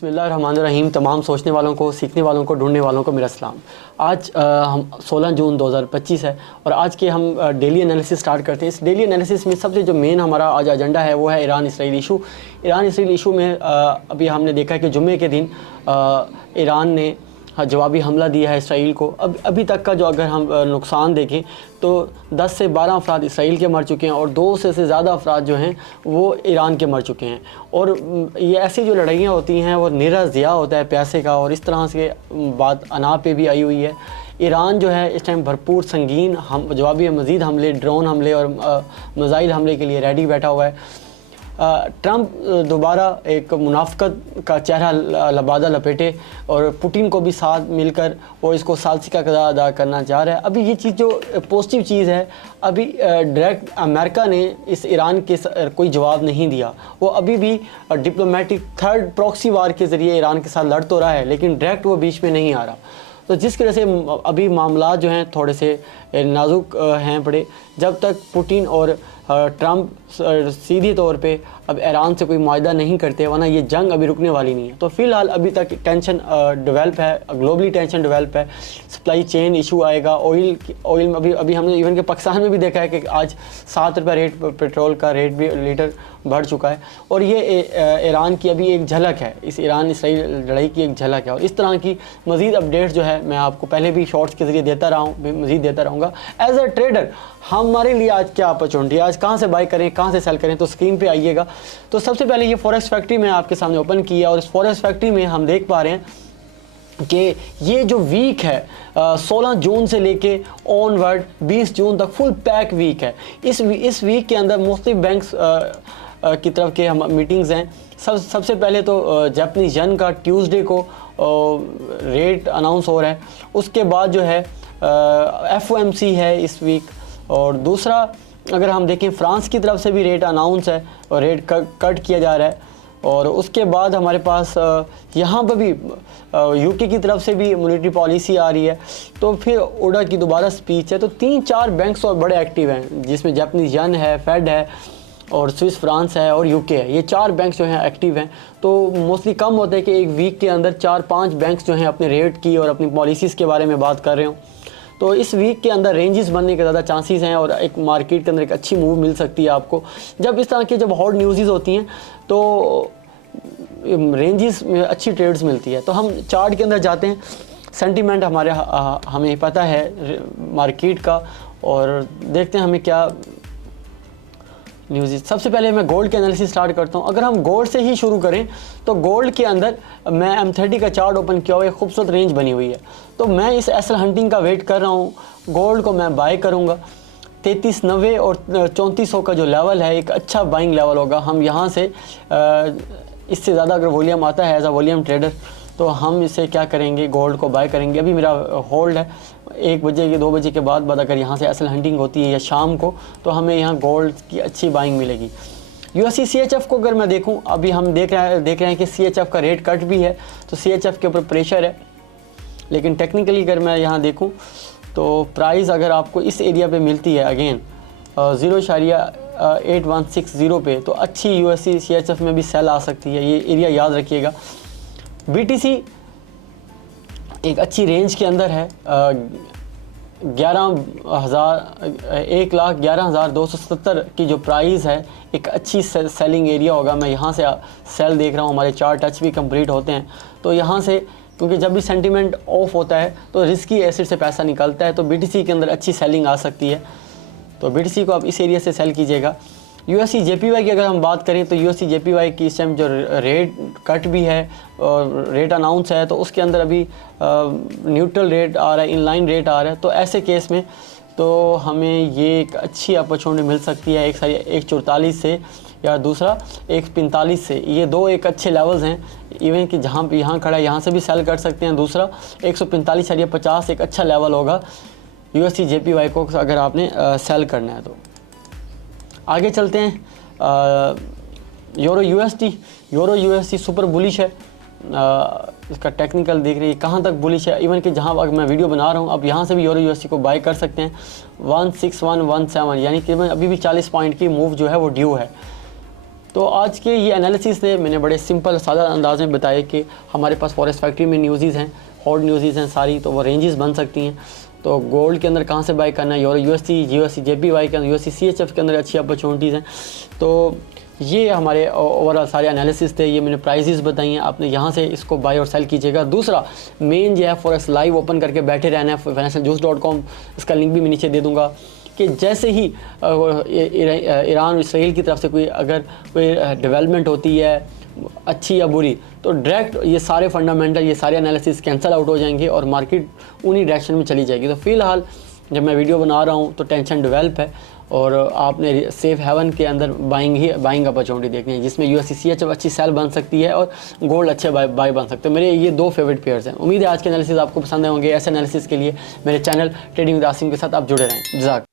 बिस्मिल्लाहिर्रहमानिर्रहीम। तमाम सोचने वालों को, सीखने वालों को, ढूंढने वालों को मेरा सलाम। आज हम 16 जून 2025 है और आज के हम डेली एनालिसिस स्टार्ट करते हैं। इस डेली एनालिसिस में सबसे जो मेन हमारा आज एजेंडा है वो है Iran Israel issue. Iran Israel issue में अभी हमने देखा है कि जुम्मे के दिन ईरान ने जवाबी हमला दिया है इसराइल को। अभी तक का जो अगर हम नुकसान देखें तो 10 से 12 अफराद इसराइल के मर चुके हैं और 2 से ज़्यादा अफराद जो हैं वो ईरान के मर चुके हैं। और ये ऐसी जो लड़ाइयाँ होती हैं वो निरा ज़िया होता है पैसे का, और इस तरह से बात अना पे भी आई हुई है। ईरान जो है इस टाइम भरपूर संगीन हम जवाबी मज़ीद हमले, ड्रोन हमले और मिसाइल हमले के लिए रेडी बैठा हुआ है। ट्रंप दोबारा एक मुनाफ़क़त का चेहरा लबादा लपेटे और पुतिन को भी साथ मिलकर वो इसको सालसी का किरदार अदा करना चाह रहा है। अभी ये चीज़ जो पॉजिटिव चीज़ है, अभी डायरेक्ट अमेरिका ने इस ईरान के कोई जवाब नहीं दिया। वो अभी भी डिप्लोमेटिक थर्ड प्रॉक्सी वार के ज़रिए ईरान के साथ लड़ तो रहा है, लेकिन डायरेक्ट वो बीच में नहीं आ रहा। तो जिसकी वजह से अभी मामला जो हैं थोड़े से नाजुक हैं पड़े। जब तक पुतिन और ट्रंप सीधी तौर पे अब ईरान से कोई मुआहदा नहीं करते, वरना ये जंग अभी रुकने वाली नहीं है। तो फ़िलहाल अभी तक टेंशन डेवलप है, ग्लोबली टेंशन डेवलप है। सप्लाई चेन इशू आएगा। ऑयल में अभी हमने इवन के पाकिस्तान में भी देखा है कि आज 7 रुपये रेट पेट्रोल का रेट भी लीटर बढ़ चुका है। और ये ईरान की अभी एक झलक है, इस ईरान इसराइल लड़ाई की एक झलक है। और इस तरह की मज़ीद अपडेट्स जो है मैं आपको पहले भी शॉर्ट्स के ज़रिए देता रहा हूँ, मज़ीद देता रहूँगा। एज अ ट्रेडर हमारे लिए आज क्या अपॉर्चुनिटी है, आज कहाँ से बाई करें, कहाँ से सेल करें, तो स्क्रीन पे आइएगा। तो सबसे पहले ये फॉरेक्स फैक्ट्री मैं आपके सामने ओपन किया और इस फॉरेक्स फैक्ट्री में हम देख पा रहे हैं कि ये जो वीक है 16 जून से लेके ऑनवर्ड 20 जून तक फुल पैक वीक है। इस वीक के अंदर मुख्तलिफ बैंक्स की तरफ के हम मीटिंग्स हैं। सबसे पहले तो जापानीज़ येन का ट्यूसडे को रेट अनाउंस हो रहा है। उसके बाद जो है FOMC है इस वीक। और दूसरा अगर हम देखें फ्रांस की तरफ से भी रेट अनाउंस है और रेट कट किया जा रहा है। और उसके बाद हमारे पास यहाँ पर भी UK की तरफ से भी मॉनेटरी पॉलिसी आ रही है। तो फिर ओडा की दोबारा स्पीच है। तो 3-4 बैंक्स और बड़े एक्टिव हैं, जिसमें जापानीज़ येन है, फेड है और स्विस फ्रांस है और UK है। ये 4 बैंक्स जो हैं एक्टिव हैं। तो मोस्टली कम होता है कि एक वीक के अंदर 4-5 बैंक्स जो हैं अपने रेट की और अपनी पॉलिसीज़ के बारे में बात कर रहे हो। तो इस वीक के अंदर रेंजेस बनने के ज़्यादा चांसेस हैं और एक मार्केट के अंदर एक अच्छी मूव मिल सकती है आपको। जब इस तरह की जब हॉट न्यूज़ होती हैं तो रेंजेस में अच्छी ट्रेड्स मिलती है। तो हम चार्ट के अंदर जाते हैं। सेंटीमेंट हमें पता है मार्केट का, और देखते हैं हमें क्या न्यूज़। सबसे पहले मैं गोल्ड के एनालिसिस स्टार्ट करता हूँ। अगर हम गोल्ड से ही शुरू करें तो गोल्ड के अंदर मैं M30 का चार्ट ओपन किया हुआ, एक खूबसूरत रेंज बनी हुई है। तो मैं इस एसएल हंटिंग का वेट कर रहा हूँ। गोल्ड को मैं बाय करूँगा। 3390 और 3400 का जो लेवल है एक अच्छा बाइंग लेवल होगा। हम यहाँ से इससे ज़्यादा अगर वॉल्यूम आता है एज अ वॉल्यूम ट्रेडर तो हम इसे क्या करेंगे, गोल्ड को बाय करेंगे। अभी मेरा होल्ड है 1 बजे के 2 बजे के बाद अगर यहाँ से एसएल हंटिंग होती है या शाम को, तो हमें यहाँ गोल्ड की अच्छी बाइंग मिलेगी। USD CHF को अगर मैं देखूं, अभी हम देख रहे हैं कि CHF का रेट कट भी है, तो CHF के ऊपर प्रेशर है। लेकिन टेक्निकली अगर मैं यहाँ देखूं तो प्राइस अगर आपको इस एरिया पे मिलती है अगेन 0.8160 पे, तो अच्छी USD CHF में भी सेल आ सकती है। ये एरिया याद रखिएगा। BTC एक अच्छी रेंज के अंदर है। 1,11,270 की जो प्राइस है एक अच्छी सेलिंग एरिया होगा। मैं यहाँ से सेल देख रहा हूँ। हमारे 4 टच भी कंप्लीट होते हैं। तो यहाँ से क्योंकि जब भी सेंटीमेंट ऑफ होता है तो रिस्की एसेट से पैसा निकलता है, तो BTC के अंदर अच्छी सेलिंग आ सकती है। तो BTC को आप इस एरिया से सेल कीजिएगा। USD JPY की अगर हम बात करें तो USD JPY की इस टाइम जो रेट कट भी है और रेट अनाउंस है, तो उसके अंदर अभी न्यूट्रल रेट आ रहा है, इनलाइन रेट आ रहा है। तो ऐसे केस में तो हमें ये एक अच्छी अपॉर्चुनिटी मिल सकती है। 144 से या दूसरा 145 से। ये दो एक अच्छे लेवल्स हैं। इवन कि जहाँ पे यहाँ खड़ा है यहाँ से भी सेल कर सकते हैं। दूसरा 145.50 एक अच्छा लेवल होगा USD JPY को अगर आपने सेल करना है तो। आगे चलते हैं। यूरो USD सुपर बुलिश है। इसका टेक्निकल देख रही है कहाँ तक बुलिश है। इवन कि जहाँ मैं वीडियो बना रहा हूँ अब यहाँ से भी यूरो USD को बाय कर सकते हैं 16117, यानी कि अभी भी 40 पॉइंट की मूव जो है वो ड्यू है। तो आज के ये एनालिसिस ने मैंने बड़े सिंपल सादा अंदाज में बताया कि हमारे पास फॉरेस्ट फैक्ट्री में न्यूज़ हैं, हॉट न्यूज़ हैं सारी, तो वो रेंजेस बन सकती हैं। तो गोल्ड के अंदर कहाँ से बाई करना है, यूएससी JPY के अंदर, यूएससी CHF के अंदर अच्छी अपॉर्चुनिटीज़ हैं। तो ये हमारे ओवरऑल सारे एनालिसिस थे, ये मैंने प्राइजेस बताई हैं, आपने यहाँ से इसको बाय और सेल कीजिएगा। दूसरा मेन जो है फॉरेक्स लाइव ओपन करके बैठे रहना है, financialjuice.com, इसका लिंक भी मैं नीचे दे दूँगा कि जैसे ही ईरान और इसराइल की तरफ से अगर कोई डेवलपमेंट होती है अच्छी या बुरी, तो डायरेक्ट ये सारे फंडामेंटल, ये सारे एनालिसिस कैंसिल आउट हो जाएंगे और मार्केट उन्हीं डायरेक्शन में चली जाएगी। तो फ़िलहाल जब मैं वीडियो बना रहा हूँ तो टेंशन डेवलप है और आपने सेफ हेवन के अंदर बाइंग अपॉर्चुनिटी देखनी है, जिसमें USD CHF अच्छी सेल बन सकती है और गोल्ड अच्छे बाय बन सकते हैं। मेरे ये 2 फेवरेट पेयर्स हैं। उम्मीद है आज के एनालिसिस आपको पसंद आए होंगे। ऐसे एनालिसिस के लिए मेरे चैनल ट्रेडिंग विद आसिम के साथ आप जुड़े रहें। जज़ाक।